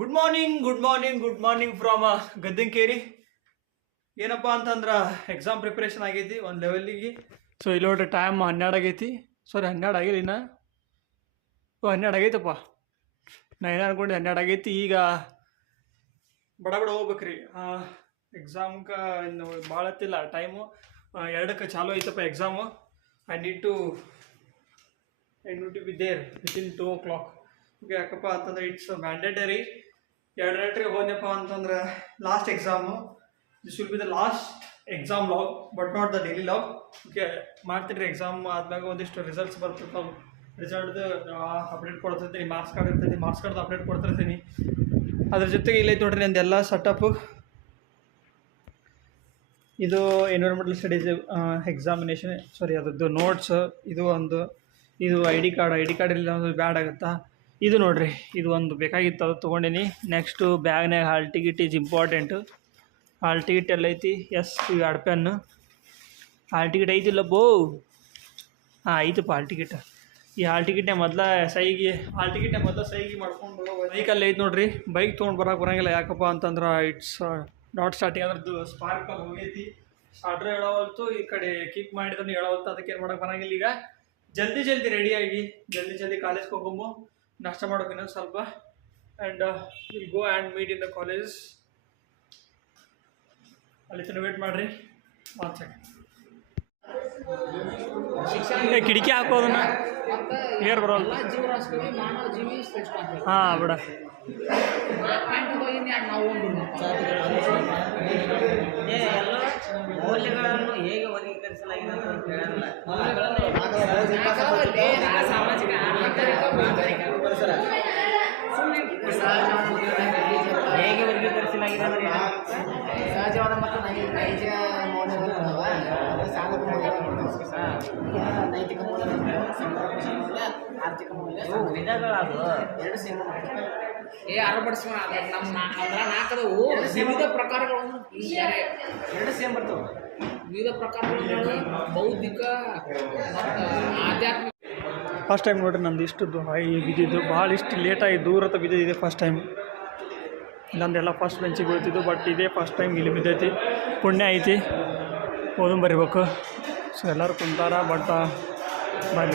Good morning from ಗದ್ದಿಂಕೇರಿ. ಏನಪ್ಪ ಅಂತಂದ್ರೆ exam preparation ಆಗೈತಿ ಒಂದು ಲೆವೆಲ್ಲಿಗೆ. ಸೊ ಇಲ್ಲಿ ನೋಡ್ರಿ ಟೈಮ್ 12 ಆಗೈತಿ. ಸಾರಿ 12 ಆಗಿಲ್ಲ ಇನ್ನು. 12 ಆಗೈತಪ್ಪ. ನಾ ಏನು ಅನ್ಕೊಂಡು 12 ಆಗೈತಿ. ಈಗ ಬಡ ಹೋಗ್ಬೇಕ್ರಿ ಎಕ್ಸಾಮ್ಗೆ. ಇನ್ನು ಭಾಳ ಹೊತ್ತಿಲ್ಲ ಟೈಮು. 2ಕ್ಕೆ ಚಾಲು ಐತಪ್ಪ exam. I need to be there within 2 o'clock. Okay, ಯಾಕಪ್ಪ ಅಂತಂದ್ರೆ ಇಟ್ಸ್ ಮ್ಯಾಂಡೇಟರಿ. 2 ರಾತ್ರಿ ಹೋದ್ನಪ್ಪ ಅಂತಂದ್ರೆ last exam. This will be the last exam log but not the daily log. Okay, ಮಾಡ್ತೀನಿ. ಎಕ್ಸಾಮ್ ಆದ್ಮೇಲೆ ಒಂದಿಷ್ಟು ರಿಸಲ್ಟ್ಸ್ ಬರ್ತಿರ್ತಾವೆ. ರಿಸಲ್ಟ್ದು ಅಪ್ಡೇಟ್ ಕೊಡ್ತಿರ್ತೀನಿ. ಮಾರ್ಕ್ಸ್ ಕಾರ್ಡ್ ಇರ್ತೈತಿ, ಮಾರ್ಕ್ಸ್ ಕಾರ್ಡ್ದು ಅಪ್ಡೇಟ್ ಕೊಡ್ತಿರ್ತೀನಿ. ಅದ್ರ ಜೊತೆಗೆ ಇಲ್ಲೈತೆ ನೋಡ್ರಿ ನಂದೆಲ್ಲ ಸೆಟಪ್ಪು. ಇದು ಎನ್ವಿರಾನ್ಮೆಂಟಲ್ ಸ್ಟಡೀಸ್ ಎಕ್ಸಾಮಿನೇಷನ್, ಸಾರಿ ಅದರದ್ದು ನೋಟ್ಸ್. ಇದು ಐ ಡಿ ಕಾರ್ಡ್ ಇಲ್ಲ ಒಂದು ಬ್ಯಾಡ್ ಆಗುತ್ತಾ. ಇದು ನೋಡ್ರಿ, ಇದು ಒಂದು ಬೇಕಾಗಿತ್ತು, ಅದು ತೊಗೊಂಡಿನಿ. ನೆಕ್ಸ್ಟು ಬ್ಯಾಗ್ನಾಗ hall ticket is important. Hall ticket ಎಲ್ಲ ಐತಿ. ಎಸ್, ಇವು 2 ಪೆನ್ನು. ಹಾಲ್ ಟಿಕೆಟ್ ಐತಿಲ್ಲ ಬೋ. ಹಾಂ, ಐತಪ್ಪ ಹಾಲ್ ಟಿಕೆಟ್. ಈ ಹಾಲ್ ಟಿಕೆಟ್ನೇ ಮೊದಲ ಸೈಗೆ ಮಾಡ್ಕೊಂಡು ಬೈಕಲ್ಲಿ ಐತೆ ನೋಡ್ರಿ. ಬೈಕ್ ತೊಗೊಂಡು ಬರೋಂಗಿಲ್ಲ. ಯಾಕಪ್ಪ ಅಂತಂದ್ರೆ ಇಟ್ಸ್ ನಾಟ್ ಸ್ಟಾರ್ಟಿಂಗ್. ಅದ್ರದ್ದು ಸ್ಪಾರ್ಕಲ್ಲಿ ಹೋಗೈತಿ. ಸ್ಟಾರ್ಟ್ರ್ ಹೇಳೋವಲ್ತು, ಈ ಕಡೆ ಕಿಕ್ ಮಾಡಿದ್ರು ಹೇಳೋವಲ್ತು. ಅದಕ್ಕೆ ಏನು ಮಾಡೋಕೆ ಬರೋಂಗಿಲ್ಲ. ಈಗ ಜಲ್ದಿ ರೆಡಿಯಾಗಿ ಜಲ್ದಿ ಕಾಲೇಜ್ಗೆ ಹೋಗಮ್ಮ. ನಾಷ್ಟ ಮಾಡೋಕೆ ಇನ್ನೊಂದು ಸ್ವಲ್ಪ. And will go and meet in the college. ಅಲ್ಲಿ ತನಕ ವೇಟ್ ಮಾಡಿರಿ. ಒಂದು ಸೆಕೆಂಡ್. ಕಿಟಕಿ ಹಾಕೋದನ್ನ ಏರ್ ಬರೋಲ್ಲ. ಹಾಂ ಬಿಡ. ಮೌಲ್ಯಗಳನ್ನು ಹೇಗೆ ವರ್ಗೀಕರಿಸಲಾಗಿದೆ ಅಂತ ಹೇಳಲ್ಲ. ಸಾಮಾಜಿಕ ಹೇಗೆ ವರ್ಗೀಕರಿಸಲಾಗಿದೆ ಅಂದರೆ ಸಹಜವಾದ ಮತ್ತು ನೈಜ ಮೌಲ್ಯಗಳು, ಸಾಧಕ ಮೌಲ್ಯಗಳು, ನೈತಿಕ ಮೌಲ್ಯಗಳು, ಸಂದರ್ಭ ಮೌಲ್ಯ, ಆರ್ಥಿಕ ಮೌಲ್ಯ, ವಿಧಗಳದು 2 ಸೇಮ್. ಅರಬಡಿಸುವ ನಮ್ಮ ಅದರ 4 ವಿವಿಧ ಪ್ರಕಾರಗಳನ್ನು 2 ಸೇಮ್ ಬರ್ತವೆ. ವಿವಿಧ ಪ್ರಕಾರಗಳು ಬೌದ್ಧಿಕ ಮತ್ತು ಆಧ್ಯಾತ್ಮಿಕ. ಫಸ್ಟ್ ಟೈಮ್ ನೋಡ್ರಿ ನಂದು ಇಷ್ಟದ್ದು ಹೈ ಬಿದ್ದಿದ್ದು. ಭಾಳ ಇಷ್ಟು ಲೇಟಾಗಿ ದೂರ ಬಿದ್ದಿದೆ ಫಸ್ಟ್ ಟೈಮ್. ಇಲ್ಲಾಂದೆಲ್ಲ ಫಸ್ಟ್ ಬೆಂಚಿಗೆ ಬೀಳ್ತಿದ್ದು. ಬಟ್ ಇದೇ ಫಸ್ಟ್ ಟೈಮ್ ಇಲ್ಲಿ ಬಿದ್ದೈತಿ. ಪುಣ್ಯ ಐತಿ, ಓದಂ ಬರಿಬೇಕು. ಸೊ ಎಲ್ಲರೂ ಕುಂತಾರ. ಬಟ್ ಬಾರಿ